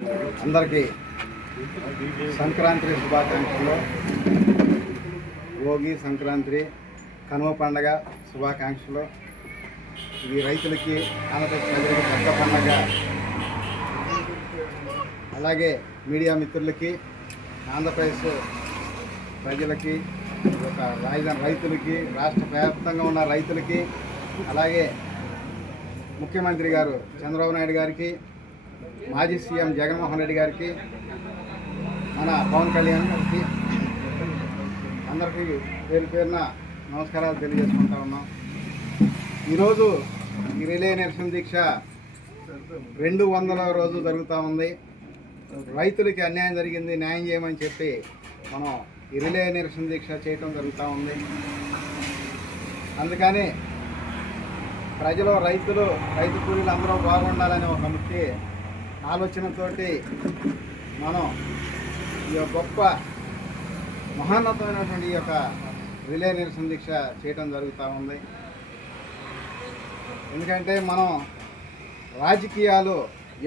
అందరికీ సంక్రాంతి శుభాకాంక్షలు. భోగి, సంక్రాంతి, కనుమ పండగ శుభాకాంక్షలు. ఇది రైతులకి, ఆంధ్రప్రదేశ్ ప్రజలకి పెద్ద పండగ. అలాగే మీడియా మిత్రులకి, ఆంధ్రప్రదేశ్ ప్రజలకి, ఒక రాజధాని రైతులకి, రాష్ట్ర వ్యాప్తంగా ఉన్న రైతులకి, అలాగే ముఖ్యమంత్రి గారు చంద్రబాబు నాయుడు గారికి, మాజీ సీఎం జగన్మోహన్ రెడ్డి గారికి, మన పవన్ కళ్యాణ్ గారికి అందరికీ పేరు పేరున నమస్కారాలు తెలియజేసుకుంటా ఉన్నాం. ఈరోజు ఈ రిలే నిరసన దీక్ష 200వ రోజు జరుగుతూ ఉంది. రైతులకి అన్యాయం జరిగింది, న్యాయం చేయమని చెప్పి మనం ఈ రిలే నిరసన దీక్ష చేయటం జరుగుతూ ఉంది. అందుకని ప్రజలు, రైతు కూలీలు అందరూ బాగుండాలని ఒక ముఖ్య ఆలోచనతోటి మనం ఈ గొప్ప మహోన్నతమైనటువంటి ఈ యొక్క రిలే నిరసన దీక్ష చేయడం జరుగుతూ ఉంది. ఎందుకంటే మనం రాజకీయాలు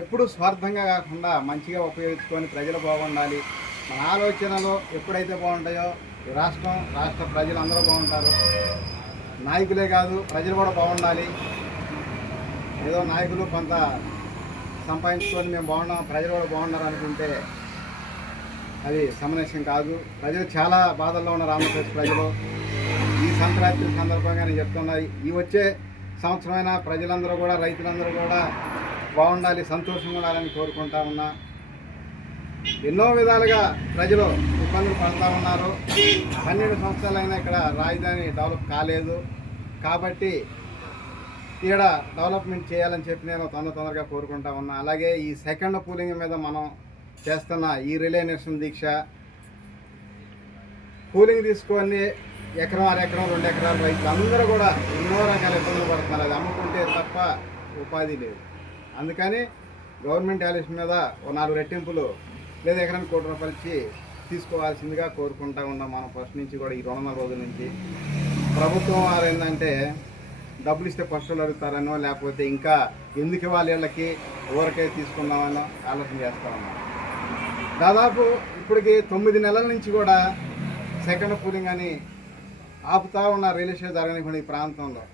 ఎప్పుడూ స్వార్థంగా కాకుండా మంచిగా ఉపయోగించుకొని ప్రజలు బాగుండాలి. మన ఆలోచనలు ఎప్పుడైతే బాగుంటాయో ఈ రాష్ట్ర ప్రజలు అందరూ బాగుంటారు. నాయకులే కాదు, ప్రజలు కూడా బాగుండాలి. ఏదో నాయకులు కొంత సంపాదించుకొని మేము బాగున్నాం, ప్రజలు కూడా బాగున్నారు అనుకుంటే అది సమన్వయం కాదు. ప్రజలు చాలా బాధల్లో ఉన్నారు. ఆంధ్రప్రదేశ్ ప్రజలు ఈ సంక్రాంతి సందర్భంగా నేను చెప్తున్నా, ఈ వచ్చే సంవత్సరమైనా ప్రజలందరూ కూడా, రైతులందరూ కూడా బాగుండాలి, సంతోషంగా ఉండాలని కోరుకుంటా ఉన్నా. ఎన్నో విధాలుగా ప్రజలు ఇబ్బందులు పడుతూ ఉన్నారు. 12 సంవత్సరాలైనా ఇక్కడ రాజధాని డెవలప్ కాలేదు. కాబట్టి ఇక్కడ డెవలప్మెంట్ చేయాలని చెప్పి నేను తొందరగా కోరుకుంటా ఉన్నా. అలాగే ఈ సెకండ్ పూలింగ్ మీద మనం చేస్తున్న ఈ రిలే నిరసన దీక్ష, కూలింగ్ తీసుకొని ఎకరం, అరెకరం, 2 ఎకరాల రైతులు అందరూ కూడా ఎన్నో రకాల ఇబ్బందులు పడుతున్నారు. అది అమ్ముకుంటే తప్ప ఉపాధి లేదు. అందుకని గవర్నమెంట్ వాల్యూస్ మీద ఓ 4 రెట్టింపులు లేదా ఎకరానికి ₹1 ఇచ్చి తీసుకోవాల్సిందిగా కోరుకుంటా ఉన్నాం. మనం ఫస్ట్ నుంచి కూడా ఈ 200 రోజుల నుంచి ప్రభుత్వం వారు ఏంటంటే డబ్బులు ఇస్తే ఫస్టులు అడుగుతారనో, లేకపోతే ఇంకా ఎందుకు ఇవ్వాలి వీళ్ళకి, ఊరకే తీసుకుందామనో ఆలోచన చేస్తా ఉన్నాం. దాదాపు ఇప్పటికి 9 నెలల నుంచి కూడా సెకండ్ పూలింగ్ అని ఆపుతా ఉన్న రియల్ ఎస్టేట్ జరగనివ్వండి ఈ ప్రాంతంలో.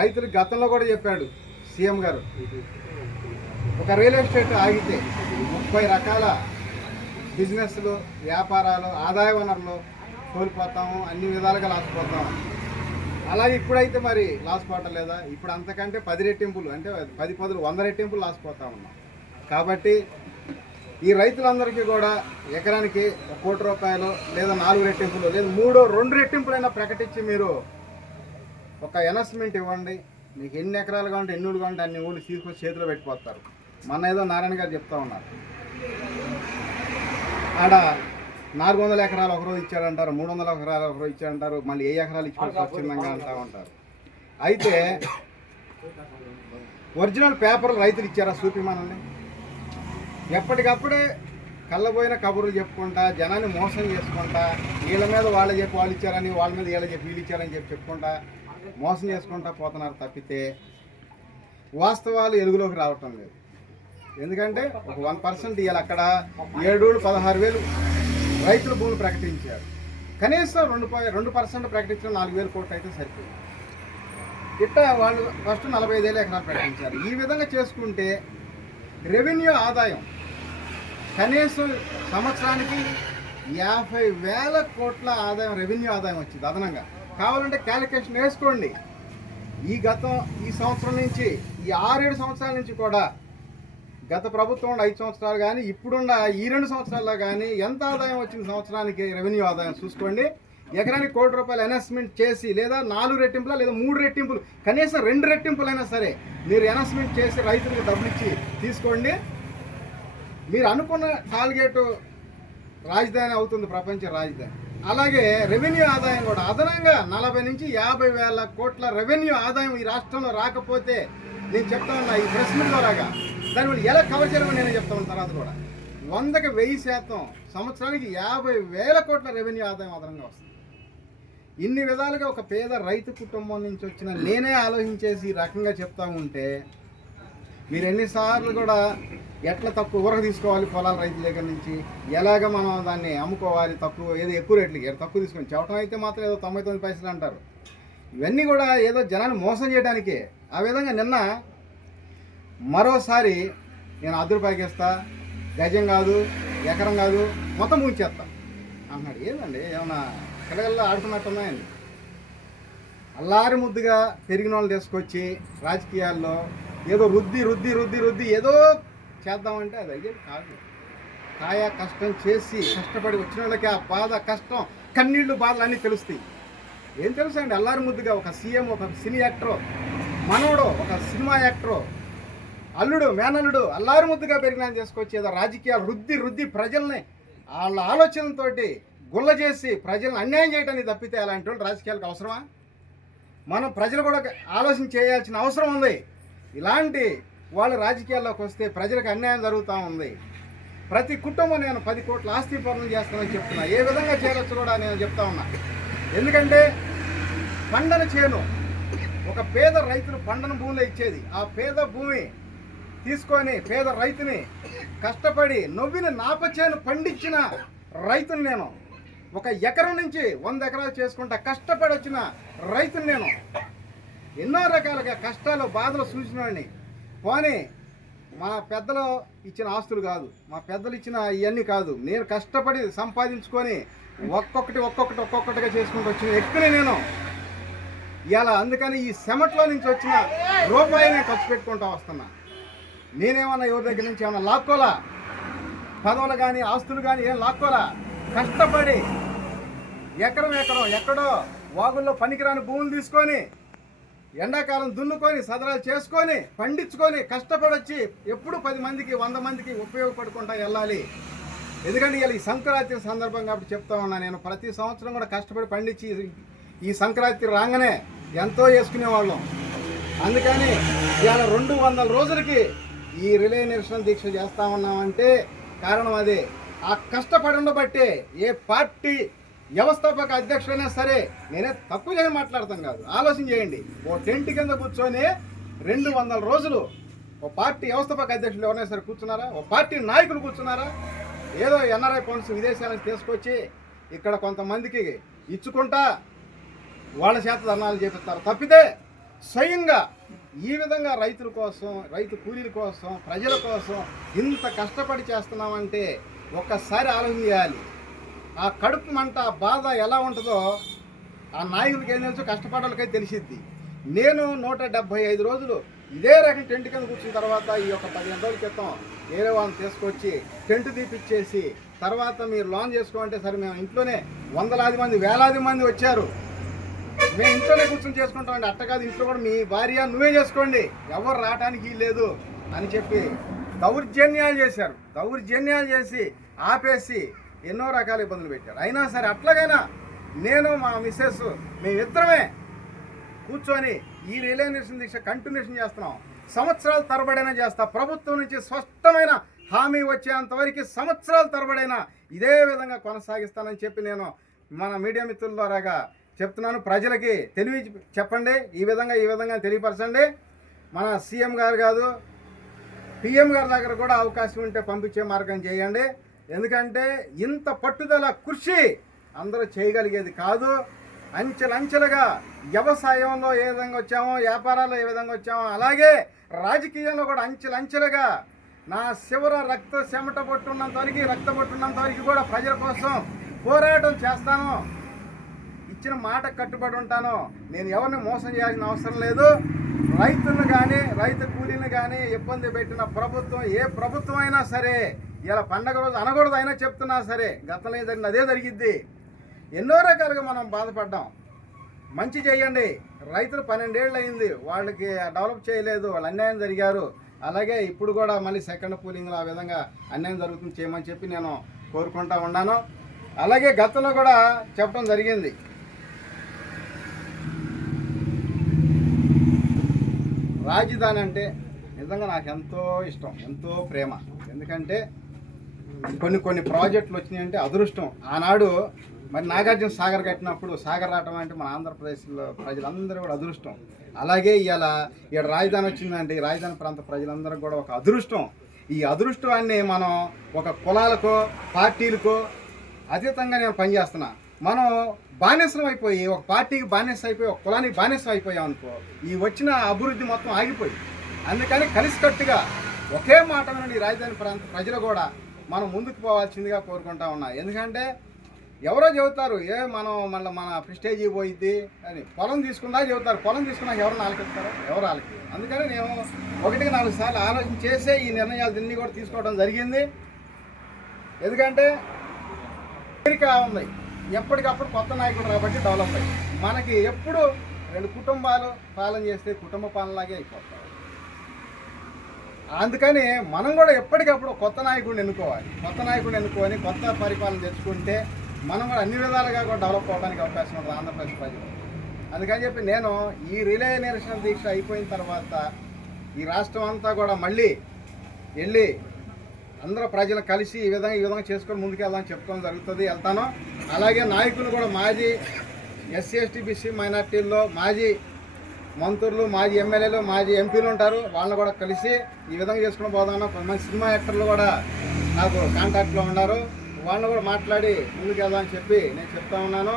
రైతులు గతంలో కూడా చెప్పాడు సీఎం గారు, ఒక రియల్ ఎస్టేట్ ఆగితే 30 రకాల బిజినెస్లు, వ్యాపారాలు, ఆదాయ వనరులు కోల్పోతాము, అన్ని విధాలుగా లాసిపోతాము. అలాగే ఇప్పుడైతే మరి లాసిపోవటం లేదా? ఇప్పుడు అంతకంటే 10 రెట్టింపులు, అంటే 100 రెట్టింపులు లాసిపోతా ఉన్నాం. కాబట్టి ఈ రైతులందరికీ కూడా ఎకరానికి ₹1 లేదా 4 రెట్టింపులు, లేదా 2 రెట్టింపులైనా ప్రకటించి మీరు ఒక అనౌన్స్మెంట్ ఇవ్వండి. మీకు ఎన్ని ఎకరాలు కావాలంటే, ఎన్ని ఊళ్ళు కావాలంటే అన్ని ఊళ్ళు తీసుకొచ్చి చేతిలో పెట్టిపోతారు. మొన్న ఏదో నారాయణ గారు చెప్తా ఉన్నారు, ఆడ 400 ఎకరాలు ఒకరోజు ఇచ్చాడంటారు, 300 ఎకరాలు ఒకరోజు ఇచ్చాడంటారు, మళ్ళీ ఏ ఎకరాలు ఇచ్చి వచ్చిందంగా అంటా ఉంటారు. అయితే ఒరిజినల్ పేపర్లు రైతులు ఇచ్చారా చూపిమనండి. ఎప్పటికప్పుడే కళ్ళబోయిన కబుర్లు చెప్పుకుంటా, జనాన్ని మోసం చేసుకుంటా, వీళ్ళ మీద వాళ్ళు చెప్పి వాళ్ళు ఇచ్చారని, వాళ్ళ మీద వీళ్ళ చెప్పి వీళ్ళు ఇచ్చారని చెప్పుకుంటా మోసం చేసుకుంటా పోతున్నారు తప్పితే వాస్తవాలు ఎలుగులోకి రావటం లేదు. ఎందుకంటే ఒక 1% ఇవాళ అక్కడ 7,16,000 రైతుల భూములు ప్రకటించారు. కనీసం 2% ప్రకటించిన 4,000 కోట్లు అయితే సరిపోయింది. ఇట్లా వాళ్ళు ఫస్ట్ 45,000 ఎకరాలు ప్రకటించారు. ఈ విధంగా చేసుకుంటే రెవెన్యూ ఆదాయం కనీసం సంవత్సరానికి 50,000 కోట్ల ఆదాయం, రెవెన్యూ ఆదాయం వచ్చింది అదనంగా. కావాలంటే క్యాలిక్యులేషన్ వేసుకోండి. ఈ సంవత్సరం నుంచి, ఈ 6-7 సంవత్సరాల నుంచి కూడా గత ప్రభుత్వం 5 సంవత్సరాలు కానీ, ఇప్పుడున్న ఈ 2 సంవత్సరాల్లో కానీ ఎంత ఆదాయం వచ్చింది సంవత్సరానికి రెవెన్యూ ఆదాయం చూసుకోండి. ఎకరానికి ₹1 అనౌన్స్మెంట్ చేసి, లేదా 4 రెట్టింపుల, లేదా 3 రెట్టింపులు, కనీసం 2 రెట్టింపులైనా సరే మీరు అనౌన్స్మెంట్ చేసి రైతులకు డబ్బులు ఇచ్చి తీసుకోండి. మీరు అనుకున్న టార్గెట్ రాజధాని అవుతుంది, ప్రపంచ రాజధాని. అలాగే రెవెన్యూ ఆదాయం కూడా అదనంగా 40 నుంచి 50,000 కోట్ల రెవెన్యూ ఆదాయం ఈ రాష్ట్రంలో రాకపోతే, నేను చెప్తా ఉన్నా ఈ ప్రెస్ మీట్ ద్వారాగా, దానివల్ల ఎలా కవర్ చేయాలని నేను చెప్తా ఉన్న తర్వాత కూడా 100కి 1000% సంవత్సరానికి 50,000 కోట్ల రెవెన్యూ ఆదాయం అదనంగా వస్తుంది. ఇన్ని విధాలుగా ఒక పేద రైతు కుటుంబం నుంచి వచ్చిన నేనే ఆలోచించేసి ఈ రకంగా చెప్తా ఉంటే మీరు ఎన్నిసార్లు కూడా ఎట్లా తక్కువ ఊరక తీసుకోవాలి పొలాల రైతుల దగ్గర నుంచి, ఎలాగ మనం దాన్ని అమ్ముకోవాలి తక్కువ, ఏదో ఎక్కువ రేట్లకి తక్కువ తీసుకొని చెప్పడం అయితే మాత్రం ఏదో 99 పైసలు అంటారు. ఇవన్నీ కూడా ఏదో జనాన్ని మోసం చేయడానికే. ఆ విధంగా నిన్న మరోసారి నేను ₹10 ఇస్తా, గజం కాదు, ఎకరం కాదు, మొత్తం ముంచేస్తా అన్నాడు. ఏందండి ఏమన్నా పిల్లగల్లో ఆడుకున్నట్టున్నాయండి? అల్లారి ముద్దుగా పెరిగిన వాళ్ళు తీసుకొచ్చి రాజకీయాల్లో ఏదో రుద్ది రుద్ది రుద్ది రుద్ది ఏదో చేద్దామంటే అది అయ్యేది కాదు. కాయా కష్టం చేసి కష్టపడి వచ్చిన వాళ్ళకి ఆ బాధ, కష్టం, కన్నీళ్ళు, బాధలు అన్నీ తెలుస్తాయి. ఏం తెలుసా అండి? అల్లారి ముద్దుగా ఒక సీఎం, ఒక సినీ యాక్టరు, మనవడు ఒక సినిమా యాక్టరు, అల్లుడు, మేనల్లుడు అల్లారి ముద్దుగా పెరిగిన తీసుకొచ్చి ఏదో రాజకీయాలు రుద్ది రుద్ది ప్రజల్ని వాళ్ళ ఆలోచనలతోటి గుల్ల చేసి ప్రజలను అన్యాయం చేయడానికి తప్పితే అలాంటి వాళ్ళు రాజకీయాలకు అవసరమా? మనం ప్రజలు కూడా ఆలోచన చేయాల్సిన అవసరం ఉంది. ఇలాంటి వాళ్ళు రాజకీయాల్లోకి వస్తే ప్రజలకు అన్యాయం జరుగుతూ ఉంది. ప్రతి కుటుంబం నేను 10 కోట్ల ఆస్తి పనులు చేస్తానని చెప్తున్నా. ఏ విధంగా చేయవచ్చు కూడా నేను చెప్తా ఉన్నా. ఎందుకంటే పండని చేను ఒక పేద రైతులు పండని భూమిలో ఇచ్చేది. ఆ పేద భూమి తీసుకొని పేద రైతుని కష్టపడి నవ్విన నాపచేను పండించిన రైతుని నేను, ఒక ఎకరం నుంచి 100 ఎకరాలు చేసుకుంటా కష్టపడి వచ్చిన రైతుని నేను, ఎన్నో రకాలుగా కష్టాలు, బాధలు చూసినవాడిని. పోనీ మా పెద్దలు ఇచ్చిన ఆస్తులు కాదు, మా పెద్దలు ఇచ్చిన ఇవన్నీ కాదు, నేను కష్టపడి సంపాదించుకొని ఒక్కొక్కటిగా చేసుకుంటూ వచ్చిన వ్యక్తిని నేను. ఇలా అందుకని ఈ సెమట్లో నుంచి వచ్చిన రూపాయిని ఖర్చు పెట్టుకుంటూ వస్తున్నా. నేనేమన్నా ఎవరి దగ్గర నుంచి ఏమన్నా లాక్కోలా, పదవులు కానీ ఆస్తులు కానీ ఏం లాక్కోలా. కష్టపడి ఎకరం ఎక్కడో వాగుల్లో పనికిరాని భూములు తీసుకొని ఎండాకాలం దున్నుకొని సదరాలు చేసుకొని పండించుకొని కష్టపడొచ్చి ఎప్పుడు 10 మందికి 100 మందికి ఉపయోగపడుకుంటా వెళ్ళాలి. ఎందుకంటే ఇలా ఈ సంక్రాంతి సందర్భంగా కాబట్టి చెప్తా ఉన్నా. నేను ప్రతి సంవత్సరం కూడా కష్టపడి పండించి ఈ సంక్రాంతి రాగానే ఎంతో చేసుకునేవాళ్ళం. అందుకని ఇవాళ 200 రోజులకి ఈ రిలే నిరసన దీక్ష చేస్తా ఉన్నామంటే కారణం అదే. ఆ కష్టపడడం బట్టే ఏ పార్టీ వ్యవస్థాపక అధ్యక్షుడైనా సరే, నేనే తక్కువ చేసి మాట్లాడతాం కాదు, ఆలోచన చేయండి. ఓ టెంట్ కింద కూర్చొని 200 రోజులు ఓ పార్టీ వ్యవస్థాపక అధ్యక్షులు ఎవరైనా సరే కూర్చున్నారా? ఓ పార్టీ నాయకులు కూర్చున్నారా? ఏదో ఎన్ఆర్ఐ ఫండ్స్ విదేశాల నుంచి తీసుకొచ్చి ఇక్కడ కొంతమందికి ఇచ్చుకుంటా వాళ్ళ చేత ధర్నాలు చేపిస్తారు తప్పితే స్వయంగా ఈ విధంగా రైతుల కోసం, రైతు కూలీల కోసం, ప్రజల కోసం ఇంత కష్టపడి చేస్తున్నామంటే ఒక్కసారి ఆలోచన చేయాలి. ఆ కడుపు మంట, బాధ ఎలా ఉంటుందో ఆ నాయకులకి ఏం తెలుసు, కష్టపడాలకైతే తెలిసిద్ది. నేను 175 రోజులు ఇదే రకం టెంట్ కింద కూర్చున్న తర్వాత ఈ యొక్క 15 రోజుల క్రితం వేరే వాళ్ళని తీసుకొచ్చి టెంట్ తీపిచ్చేసి తర్వాత మీరు లోన్ చేసుకోమంటే సరే మేము ఇంట్లోనే వందలాది మంది, వేలాది మంది వచ్చారు, మేము ఇంట్లోనే కూర్చొని చేసుకుంటామండి. అట్ట కాదు, ఇంట్లో కూడా మీ భార్య నువ్వే చేసుకోండి, ఎవరు రావడానికి లేదు అని చెప్పి దౌర్జన్యాలు చేశారు. దౌర్జన్యాలు చేసి ఆపేసి ఎన్నో రకాల ఇబ్బందులు పెట్టారు. అయినా సరే అట్లాగైనా నేను, మా మిస్సెస్, మేమిద్దరమే కూర్చొని ఈ రిలే నిరసన దీక్ష కంటిన్యూషన్ చేస్తున్నాం. సంవత్సరాల తరబడైనా చేస్తా. ప్రభుత్వం నుంచి స్పష్టమైన హామీ వచ్చేంతవరకు సంవత్సరాల తరబడైనా ఇదే విధంగా కొనసాగిస్తానని చెప్పి నేను మన మీడియా మిత్రుల ద్వారాగా చెప్తున్నాను. ప్రజలకి తెలివి చెప్పండి, ఈ విధంగా తెలియపరచండి. మన సీఎం గారు కాదు, పిఎం గారి దగ్గర కూడా అవకాశం ఉంటే పంపించే మార్గం చేయండి. ఎందుకంటే ఇంత పట్టుదల, కృషి అందరూ చేయగలిగేది కాదు. అంచెలంచెలుగా వ్యవసాయంలో ఏ విధంగా వచ్చామో, వ్యాపారాల్లో ఏ విధంగా వచ్చామో, అలాగే రాజకీయంలో కూడా అంచెలంచెలుగా నా చివర చెమట పట్టున్నంత వరకు కూడా ప్రజల కోసం పోరాటం చేస్తాను. ఇచ్చిన మాట కట్టుబడి ఉంటాను. నేను ఎవరిని మోసం చేయాల్సిన అవసరం లేదు. రైతులను కానీ, రైతు కూలీని కానీ ఇబ్బంది పెట్టిన ప్రభుత్వం, ఏ ప్రభుత్వం అయినా సరే, ఇలా పండగ రోజు అనకూడదు అయినా చెప్తున్నా సరే, గతంలో జరిగిన అదే జరిగిద్ది. ఎన్నో రకాలుగా మనం బాధపడ్డాం. మంచి చేయండి. రైతులు 12 ఏళ్ళు అయింది, వాళ్ళకి డెవలప్ చేయలేదు, వాళ్ళు అన్యాయం జరిగారు. అలాగే ఇప్పుడు కూడా మళ్ళీ సెకండ్ పూలింగ్లో ఆ విధంగా అన్యాయం జరుగుతుంది, చేయమని చెప్పి నేను కోరుకుంటా ఉన్నాను. అలాగే గతంలో కూడా చెప్పడం జరిగింది. రాజధాని అంటే నిజంగా నాకు ఎంతో ఇష్టం, ఎంతో ప్రేమ. ఎందుకంటే కొన్ని ప్రాజెక్టులు వచ్చినాయంటే అదృష్టం. ఆనాడు మరి నాగార్జున సాగర్ కట్టినప్పుడు సాగర్ రావటం అంటే మన ఆంధ్రప్రదేశ్లో ప్రజలందరూ కూడా అదృష్టం. అలాగే ఇక్కడ రాజధాని వచ్చిందంటే ఈ రాజధాని ప్రాంత ప్రజలందరూ కూడా ఒక అదృష్టం. ఈ అదృష్టాన్ని మనం ఒక కులాలకో పార్టీలకో అతీతంగా నేను పనిచేస్తున్నా. మనం బానిసం అయిపోయి ఒక పార్టీకి బానిస అయిపోయి ఒక కులానికి బానిసం అయిపోయాం అనుకో, ఈ వచ్చిన అభివృద్ధి మొత్తం ఆగిపోయి. అందుకని కలిసికట్టుగా ఒకే మాట ఈ రాజధాని ప్రాంత ప్రజలు కూడా మనం ముందుకు పోవాల్సిందిగా కోరుకుంటా ఉన్నా. ఎందుకంటే ఎవరో చెబుతారు మళ్ళీ మన ప్రెస్టేజ్ పోయిద్ది అని. పొలం తీసుకున్నా చెబుతారు, పొలం తీసుకున్నాక ఎవరు ఆలకిస్తారు? ఎవరు ఆలకి? అందుకని నేను 1-4 సార్లు ఆలోచన చేసే ఈ నిర్ణయాలు దీన్ని కూడా తీసుకోవడం జరిగింది. ఎందుకంటే అమెరికా ఉంది, ఎప్పటికప్పుడు కొత్త నాయకుడు కాబట్టి డెవలప్ అయ్యి మనకి ఎప్పుడు 2 కుటుంబాలు పాలన చేస్తే కుటుంబ పాలనలాగే అయిపోతారు. అందుకని మనం కూడా ఎప్పటికప్పుడు కొత్త నాయకుడిని ఎన్నుకోవాలి. కొత్త నాయకుడిని ఎన్నుకొని కొత్త పరిపాలన తెచ్చుకుంటే మనం కూడా అన్ని విధాలుగా కూడా డెవలప్ అవ్వడానికి అవకాశం ఉంటుంది ఆంధ్రప్రదేశ్ ప్రజలు. అందుకని చెప్పి నేను ఈ రిలే నిరసన దీక్ష అయిపోయిన తర్వాత ఈ రాష్ట్రం అంతా కూడా మళ్ళీ వెళ్ళి అందరూ ప్రజలు కలిసి ఈ విధంగా చేసుకొని ముందుకెళ్దామని చెప్పుకోవడం జరుగుతుంది. వెళ్తాను. అలాగే నాయకులు కూడా మాజీ ఎస్సీ ఎస్టీ బీసీ మైనార్టీల్లో మాజీ మంత్రులు, మాజీ ఎమ్మెల్యేలు, మాజీ ఎంపీలు ఉంటారు. వాళ్ళని కూడా కలిసి ఈ విధంగా చేసుకుని పోదాను. కొంతమంది సినిమా యాక్టర్లు కూడా నాకు కాంటాక్ట్లో ఉన్నారు. వాళ్ళని కూడా మాట్లాడి ముందుకు వెళ్దామని చెప్పి నేను చెప్తా ఉన్నాను.